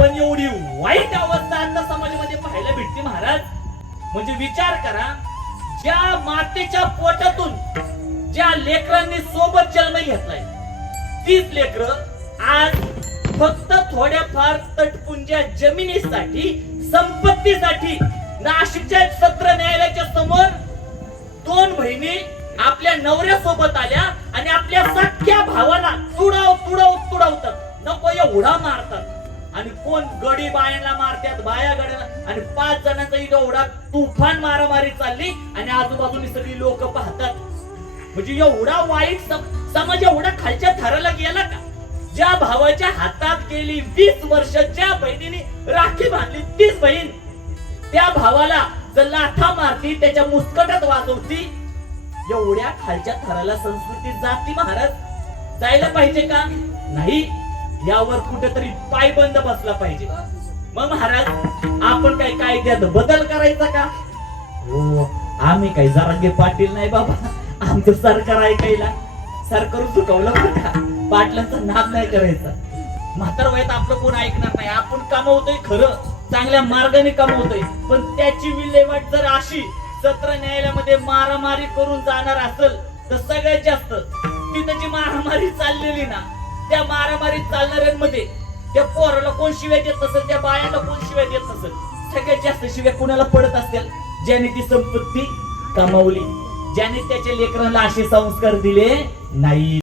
पण एवढी वाईट अवस्था आता समाजामध्ये पाहायला भेटते महाराज. म्हणजे विचार करा ज्या मातेच्या पोटातून ज्या लेकरांनी सोबत जन्म घेतलाय तीच लेकर आज फक्त थोड्याफार तटपुंज्या जमिनीसाठी संपत्तीसाठी नाशिकच्या सत्र न्यायालयाच्या समोर दोन बहिणी आपल्या नवऱ्यासोबत आल्या आणि आपल्या सख्या भावाला तुडव तुडव तुडवतात. नको एवढा मारतात. आणि कोण गडी बायांना मारतात बाया गड्याला. आणि पाच जणांचा इथं एवढा तुफान मारामारी चालली आणि आजूबाजूनी सगळी लोक पाहतात. म्हणजे एवढा वाईट सम- समाज एवढा खालच्या थराला गेला का? ज्या भावाच्या हातात गेली वीस वर्ष ज्या बहिणीने राखी बांधली तीच बहीण. त्या भावाला जर लाथा मारती त्याच्या मुस्कटात वाजवती. एवढ्या खालच्या थराला संस्कृती जाती महाराज. जायला पाहिजे का? नाही. यावर कुठेतरी पायबंद बसला पाहिजे. मग महाराज आपण काय कायद्यात बदल करायचा का? हो आम्ही काही जरांगे पाटील नाही बाबा. आमचं सरकार ऐकायला. सरकार चुकवलं बरं का? पाटलांचा नाद नाही करायचा. म्हातार वयात आपलं कोण ऐकणार नाही? आपण कमवतोय खरं. चांगल्या मार्गाने कमवतोय. पण त्याची विल्हेवाट जर अशी सत्र न्यायालयामध्ये मारामारी करून जाणार असेल तर सगळ्यात जास्त तिथं जी मारामारी चाललेली ना त्या मारामारी चालणाऱ्यांमध्ये त्या पोराला कोण शिव्या देत असेल त्या बायाला कोण शिव्या देत असेल सगळ्यात जास्त शिव्या कुणाला पडत असतील? ज्याने ती संपत्ती कमावली ज्याने त्याच्या लेकरांना असे संस्कार दिले नाही.